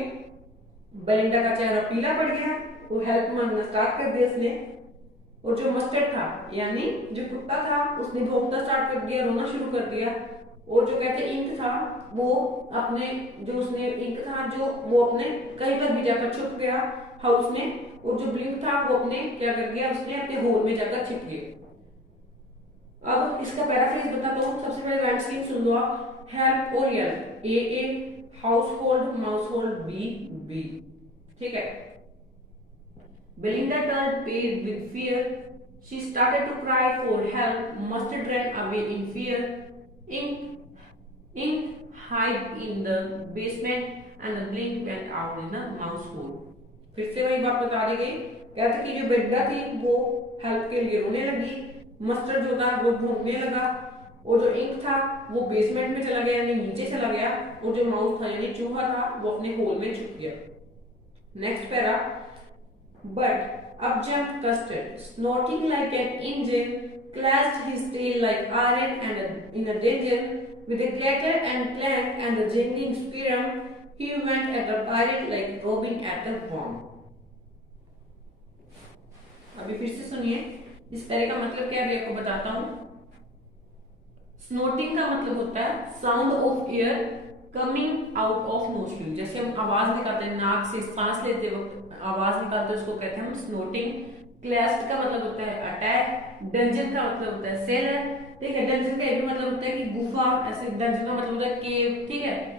बेलिंडा का चेहरा पीला पड़ गया, वो हेल्प मांगना स्टार्ट कर दिया उसने। और जो मस्टर्ड था यानी जो कुत्ता था उसने भौंकना स्टार्ट कर दिया, रोना शुरू कर दिया। और जो कहते इंक था वो अपने जो उसने इंक था जो वो अपने कहीं पर भी जाकर छुप गया हाउस में। और जो ब्लिंक था वो अपने क्या कर गया, उसने अपने होल में जाकर छिप गया। अब इसका पैराफ्रेज बताता हूँ। सबसे पहले राइम स्कीम सुन लो आप। हेल्प और yelp A A, household mouse hold B B, ठीक है। Belinda turned pale with fear. She started to cry for help. Mustard ran away in fear. Ink hid in the basement and the blink went out in the mouse hole. फिर से वही बात बता दी गई। कहते कि जो बेलिंडा थी वो हेल्प के लिए रोने लगी, मस्टर्ड जो था वो भौंकने लगा, और जो इंक था वो बेसमेंट में चला गया यानी नीचे चला गया, और जो माउस था यानी चूहा था वो अपने होल में छुप गया। Next para. But up jumped Custard, snorting like an engine, clashed his tail like iron, and in a danger, with a clatter and clank and the jingling spirum, he went at the pirate like Robin at the bomb. अभी फिर से सुनिए, इस तरह का मतलब क्या है आपको बताता हूँ। स्नोटिंग का मतलब होता है sound of air coming out of nostril. जैसे हम आवाज निकालते हैं नाक से, सांस लेते वक्त आवाज निकालते हैं, उसको कहते हैं हम स्नोटिंग। क्लेस्ट का मतलब होता है अटैक। डंजन का मतलब होता है सेलर। ठीक है, डंजन का ये भी मतलब होता है कि गुफा, ऐसे डंजन का मतलब होता है केव। ठीक है,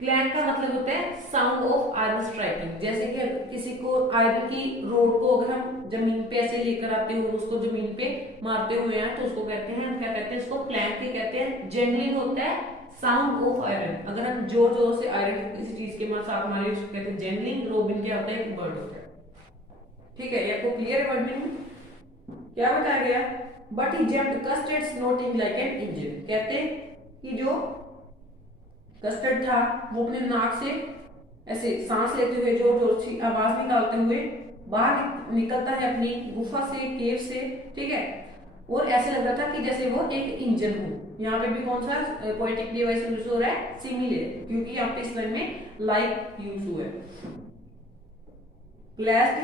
क्लैंक का मतलब होता है साउंड ऑफ आयरन स्ट्राइकिंग। जैसे कि किसी को आयरन की रोड को अगर हम जमीन पे ऐसे लेकर आते हो, उसको जमीन पे मारते हुए हैं, तो उसको कहते हैं, क्या कहते हैं, इसको क्लैंक ही कहते हैं। जेंगलिंग होता है साउंड ऑफ आयरन। अगर हम जोर जोर से आयरन किसी चीज के साथ मारे, उसको कहते हैं जेंगलिंग। रोबिन क्या होता है, एक बर्ड होता है। ठीक है, ये आपको क्लियर है वर्ड में क्या बताया गया। But he jumped custard snorting like an engine. कहते हैं कि जो कस्टर्ड था वो अपने नाक से ऐसे सांस लेते हुए जोर जोर से आवाज निकालते हुए बाहर निकलता है अपनी गुफा से, केव से। ठीक है, और ऐसे लग रहा था कि जैसे वो एक इंजन हो। यहाँ पे भी कौन सा पोएटिक डिवाइस यूज हो रहा है, सिमिले, क्योंकि यहाँ पे इस लाइन में लाइक यूज हुआ है। Clashed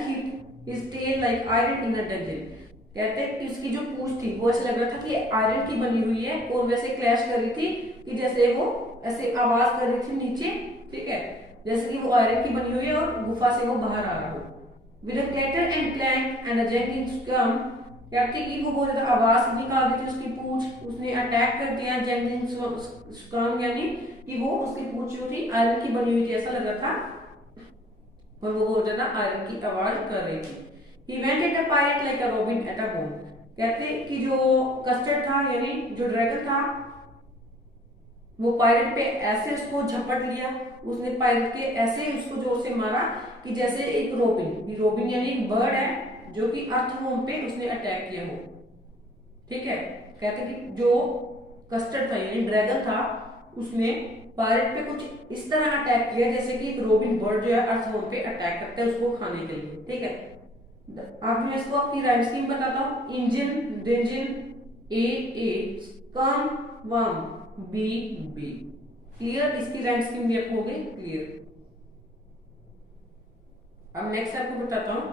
his tail like iron in a dungeon। कहते हैं कि उसकी जो पूंछ थी वो ऐसे लग रहा था कि आयरन की बनी हुई है, और वैसे क्लैश कर रही थी कि जैसे वो ऐसे आवाज कर रही थी नीचे। ठीक है, जैसे कि वो आयरन की बनी हुई है और गुफा से वो बाहर आ रहा हो। With a clatter and clank and a jangling squirm. कहते हैं कि वो बहुत ज्यादा आवाज निकाल रही थी उसकी पूंछ, उसने अटैक कर दिया। जैंकिंग स्क्रम यानी कि वो उसकी पूंछ जो थी आयरन की बनी हुई थी, ऐसा लग रहा था, और वो बहुत ज्यादा आयरन की आवाज कर रही थी। He went at a pirate like a robin at a bone। कहते कि जो कस्टर्ड था यानी जो ड्रैगन था, वो पायरेट पे ऐसे उसको झपट लिया। उसने पायरेट के ऐसे उसको जोर से मारा कि जैसे एक रोबिन, रोबिन यानी एक बर्ड है जो कि अर्थ होम पे उसने अटैक किया हो। ठीक है, कहते कि जो कस्टर्ड था यानी ड्रैगन था, उसने पायरेट पे कुछ इस तरह अटैक किया जैसे कि एक रोबिन बर्ड जो है अर्थ होम पे अटैक करता है उसको खाने के लिए। ठीक है, अब मैं इसको अपनी राइम स्कीम बताता हूँ। इंजन, डेंजन, ए, कम, वम, बी, बी। क्लियर, इसकी राइम स्कीम भी आपको हो गई क्लियर। अब नेक्स्ट आपको बताता हूँ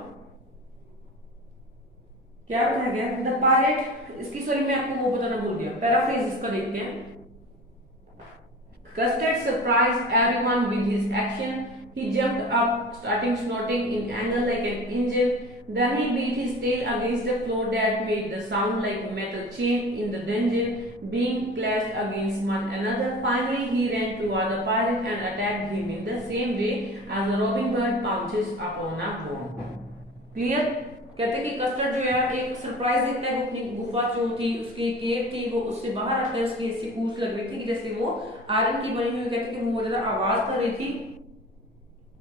क्या बताया गया। द पायरेट, इसकी सॉरी मैं आपको वो बताना भूल गया, पैराफ्रेज इसका देखते हैं। Custard surprised everyone with his action. He jumped up, starting snorting in anger like an engine. Then he beat his tail against the floor that made the sound like metal chain in the dungeon being clashed against one another. Finally, he ran toward the pirate and attacked him in the same way as a robin bird pounces upon a worm. Clear? कहते हैं कि custard जो है एक surprise देता है। वो अपनी गुफा जो थी, उसकी केव थी, वो उससे बाहर आता है। उसकी ऐसी पूंछ लग रही थी कि जैसे वो आयरन की बनी हुई। कहते हैं कि वो ज्यादा आवाज कर रही थी।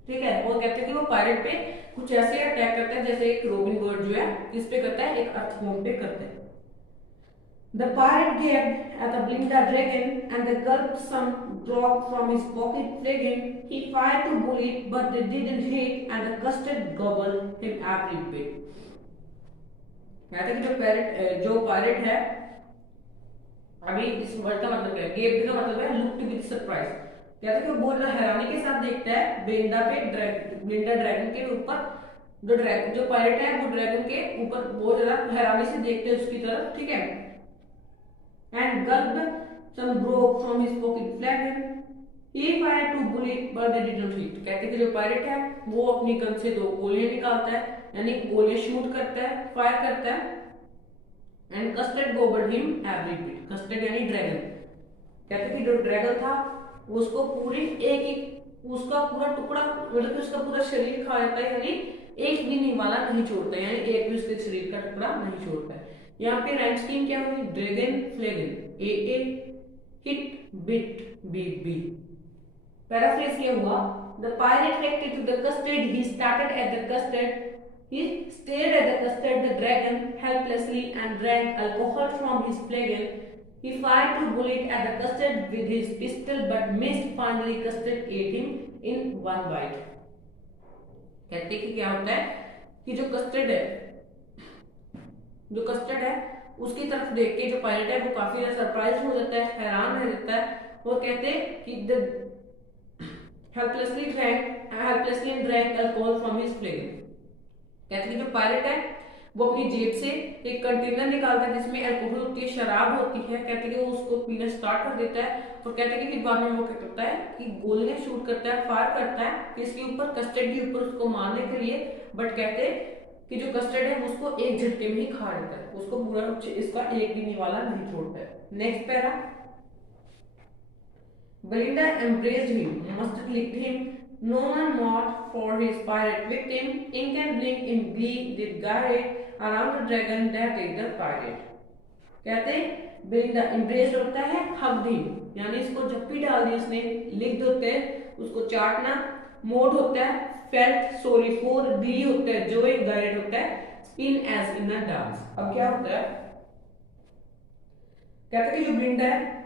ठीक है, वो कहते हैं कि वो पायरेट पे कुछ ऐसे अटैक करता है जैसे एक रोबिन बर्ड जो है किस पे करता है, एक अर्थवॉर्म पे करता है। The pirate gaped at the Blinda dragon and the gulped some dropped from his pocket dragon. He fired to bullet but they didn't hit and the custard gobbled him every bit। कहते हैं कि जो pirate है, अभी इस word का मतलब क्या है, गेप का मतलब है लुक्ड विद सरप्राइज। कहते हैं कि वो बहुत ज्यादा हैरानी के साथ देखता है ब्लिंडा ड्रैगन के ऊपर। जो पायरेट है वो ड्रैगन के ऊपर बहुत ज्यादा हैरानी से देखते हैं उसकी तरफ। ठीक है, and gulped some broke from his pocket flagon। He fired two bullets but they didn't hit। कहते हैं कि जो पायरेट है वो अपनी गन से 2 गोलियां निकालता है, यानी गोलियां शूट करता है, फायर करता है। And custard gobbled him every bit. Custard यानी ड्रैगन। कहते हैं कि जो ड्रैगन था उसको पूरी उसका पूरा टुकड़ा, मतलब कि उसका पूरा शरीर खा जाता है, यानी एक भी निवाला नहीं छोड़ता है, यानी एक भी उसके शरीर का टुकड़ा नहीं छोड़ता है। यहाँ पे राइम स्कीम क्या हुई, ड्रैगन फ्लेगन, ए, हिट, बिट, बी। पैराफ्रेज क्या हुआ। The pirate reacted to the custard, he started at the custard, he stared at the custard, the dragon helplessly and drank alcohol from his flagon। He fired 2 bullets at the custard with his pistol but missed। Finally custard ate him in 1 bite। कहते हैं कि क्या होता है कि जो custard है उसकी तरफ देख के जो पायरेट है वो काफी सरप्राइज हो जाता है, हैरान रह जाता है। और कहते हैं कि the helplessly drank alcohol from his flagon। कहते हैं जो पायरेट है वो अपनी जेब से एक कंटेनर निकालता है जिसमें अल्कोहल होती है, शराब होती है। कहते हैं कि वो उसको पीना स्टार्ट कर देता है और कहते हैं कि फिर बाद में वो क्या करता है कि गोलियां शूट करता है, फायर करता है किसके ऊपर, कस्टर्ड के ऊपर, उसको मारने के लिए। बट कहते हैं कि जो कस्टर्ड है उसको एक झटके में ही खा लेता है, उसको पूरा इसका एक भी निवाला नहीं छोड़ता है। Next para, Belinda embraced him, Mustard licked him, no one mourned for his pirate victim. Ink and blink in glee did Garrett around the dragon that ate the pirate. कहते हैं बेलिंडा एम्ब्रेस्ड होता है, हग दी यानी इसको जप्पी डाल दी उसने, लिख होते हैं उसको चाटना, मोड होता है, फेल्ट सॉरी फॉर, ग्ली होता है जो एक गायरेट होता है, spin as in a dance. अब क्या होता है, कहते हैं कि जो बेलिंडा है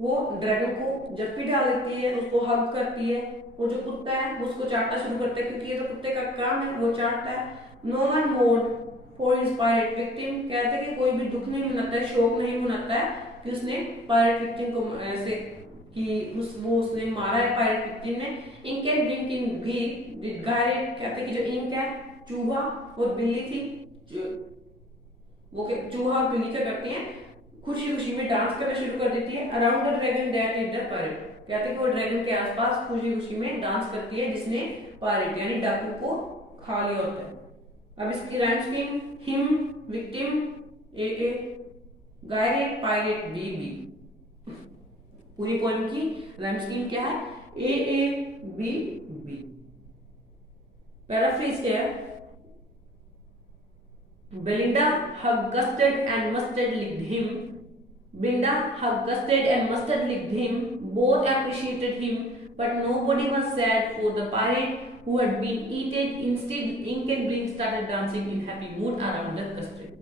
वो ड्रैगन को जप्पी डाल देती है, उसको हग करती है, और जो कुत्ता है वो उसको चाटना शुरू करता है क्योंकि ये तो कुत्ते का काम है, वो चाटता है। No one mode for his pirate victim, कहते हैं कि कोई भी दुख नहीं मनाता है, शोक नहीं मनाता है कि उसने पायरेट विक्टिम को ऐसे कि उसने मारा है पायरेट विक्टिम ने। Ink and Blink in glee with gyrate, कहते हैं कि जो इंक है चूहा और बिल्ली थी, वो चूहा और बिल्ली क्या करती हैं, खुशी खुशी में डांस करना शुरू कर देती है। Around the dragon that is the pirate, कहते हैं कि वो ड्रैगन के आसपास खुशी खुशी में डांस करती है जिसने पायरेट यानी डाकू को खा लिया होता है। अब इसकी राइम स्कीम, हिम विक्टिम ए गायरेट पायरेट बी बी। पूरी पोएम की राइम स्कीम क्या है, ए बी बी। पैराफ्रेज क्या है, Belinda hugged Custard and Mustard licked him. Belinda hugged Custard and Mustard licked him. Both appreciated him, but nobody was sad for the pirate who had been eaten. Instead, Ink and Blink started dancing in happy mood around the custard.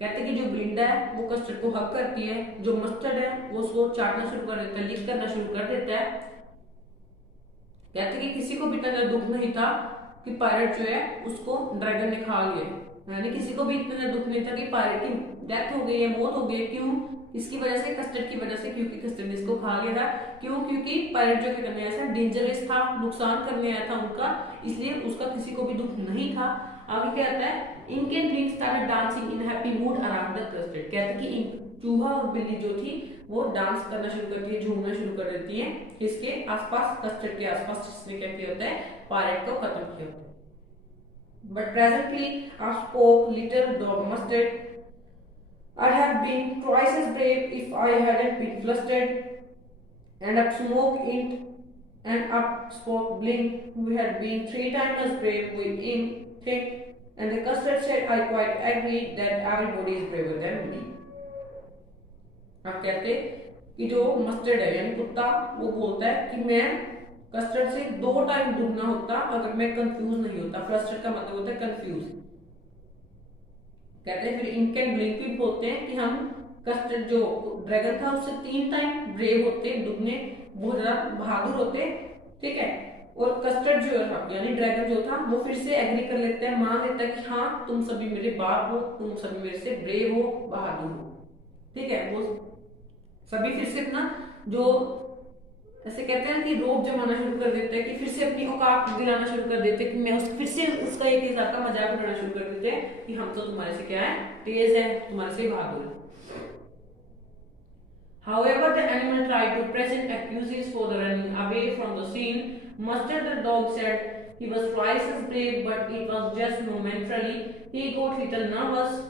कहते हैं कि जो Belinda है वो custard को हग करती है, जो मस्टर्ड है वो उसको चाटना शुरू कर देता है, लिक करना शुरू कर देता है। कहते हैं कि किसी को भी इतना दुख नहीं था कि पायरेट जो है उसको ड्रैगन ने खा लिया, यानी किसी को भी इतना दुख नहीं था कि पायरेट की डेथ हो गई है, मौत हो गई है। क्यों, इसकी वजह से, कस्टर्ड की वजह से, क्योंकि कस्टर्ड ने इसको खा लिया था। क्यों, क्योंकि पायरेट जो क्या करने आया था, डेंजरस था, नुकसान करने आया था उनका, इसलिए उसका किसी को भी दुख नहीं था। आगे क्या आता है, Ink and Blink started dancing in happy mood around the Custard, कहते हैं कि चूहा और बिल्ली जो थी वो डांस करना शुरू करती है, झूमना शुरू कर देती है इसके आसपास, कस्टर्ड के आसपास, जिसने क्या किया होता है, पायरेट को खत्म किया होता है। But presently I spoke, little dog Mustard. I'd have been twice as brave if I hadn't been flustered. And up smoke int, and up spoke Blink, who had been 3 times as brave with him, think. And the Custard said, I quite agree that everybody is braver than me. अब कहते कि जो mustard है यानी कुत्ता, वो बोलता है कि मैं कस्टर्ड से 2 टाइम दुगना होता अगर मैं कंफ्यूज नहीं होता। फ्लस्टर्ड का मतलब होता है कंफ्यूज। कहते हैं फिर इंक एंड ब्लिंक भी बोलते हैं कि हम कस्टर्ड जो ड्रैगन था उससे 3 टाइम ब्रेव होते, दुगने बहुत ज्यादा बहादुर होते, ठीक है। और कस्टर्ड जो था यानी ड्रैगन जो था वो फिर से एग्री कर लेता है, मान लेता है कि हाँ तुम सभी मेरे बाप हो, तुम सभी मेरे से ब्रेव हो, बहादुर हो, ठीक है। वो सभी फिर से अपना जो ऐसे कहते हैं कि रोब जमाना शुरू कर देते हैं, कि फिर से अपनी औकात दिलाना शुरू कर देते हैं, कि मैं फिर से उसका एक हिसाब का मजाक उड़ाना शुरू कर देते हैं कि हम तो तुम्हारे से क्या है, तेज है, तुम्हारे से बहादुर है। However, the animal tried to present excuses for the running away from the scene. Mustard the dog said he was twice as brave, but it was just momentarily. He got little nervous.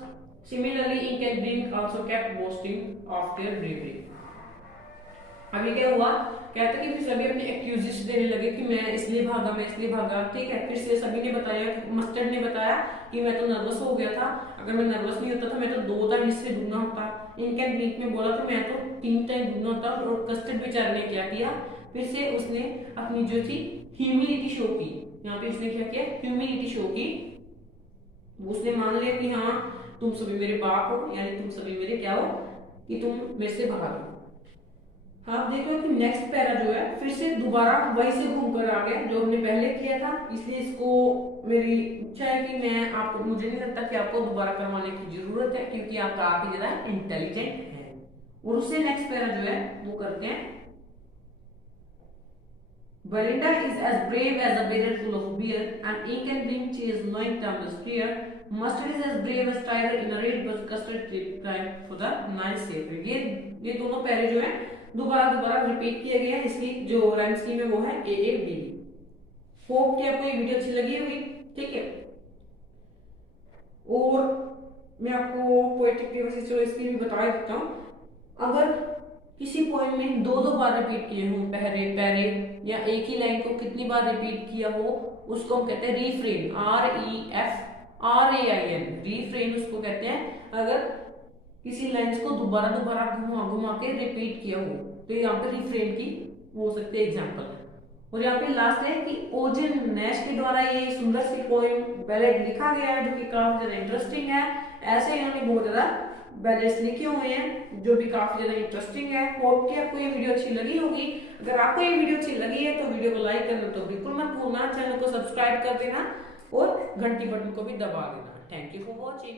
Similarly, Ink and Blink also kept boasting of their bravery. अभी क्या हुआ, कहते हैं कि फिर सभी अपने accuses देने लगे कि मैं इसलिए भागा, मैं इसलिए भागा, ठीक है। फिर से सभी ने बताया, मस्टर्ड ने बताया कि मैं तो नर्वस हो गया था, अगर मैं नर्वस नहीं होता था मैं तो 2 टाइम इससे दुगना होता। इंक एंड ब्लिंक में बोला तो मैं तो 3 टाइम दुगना होता। और कस्टर्ड बेचारे ने क्या किया, फिर से उसने अपनी जो थी ह्यूमिलिटी शो की। यहाँ पे उसने क्या किया, ह्यूमिलिटी शो की। उसने मान लिया कि हाँ तुम सभी मेरे बाप हो, यानी तुम सभी मेरे क्या हो, कि तुम मेरे से बाहर हो। आप देखो कि नेक्स्ट पैरा जो है फिर से दोबारा वही से घूमकर आ गया जो हमने पहले किया था, इसलिए इसको मेरी इच्छा है कि मैं आपको, मुझे नहीं लगता कि आपको दोबारा करवाने की जरूरत है क्योंकि आप काफी ज्यादा इंटेलिजेंट हैं। और उससे नेक्स्ट पैरा जो है वो करते हैं Belinda is as brave as a barrel full of beer, and ink and green cheese gnawing down the stair. Mustard is as brave as tiger in a raid, but custard climbed for the nice savior. ये दोनों पैरे जो है दोबारा repeat किया गया है। इसकी जो राइम स्कीम है वो है AABB। होप कि आपको ये वीडियो अच्छी लगी होगी, ठीक है। और मैं आपको पोएटिक वैसे चलो इसकी भी बता देता हूँ। अगर किसी पोएम में दो बार रिपीट किए हों पैरे या एक ही लाइन को कितनी बार रिपीट किया हो, उसको हम कहते हैं रीफ्रेन। REFRAIN, रीफ्रेन उसको कहते हैं। अगर किसी लाइंस को दोबारा घुमा के रिपीट किया हो तो यहाँ पे रीफ्रेन की हो सकती है एग्जांपल है। और यहाँ पे लास्ट है कि ओजन नैश के द्वारा ये सुंदर सी पोएम बैलेड लिखा गया है, जो कि काफी ज्यादा इंटरेस्टिंग है। ऐसे इन्होंने बहुत ज्यादा बैलेड्स लिखे हुए हैं जो भी काफी ज्यादा इंटरेस्टिंग है। होप कि आपको ये वीडियो अच्छी लगी होगी। अगर आपको ये वीडियो अच्छी लगी है तो वीडियो को लाइक करना तो बिल्कुल मत भूलना, चैनल को सब्सक्राइब कर देना और घंटी बटन को भी दबा देना। Thank you for watching.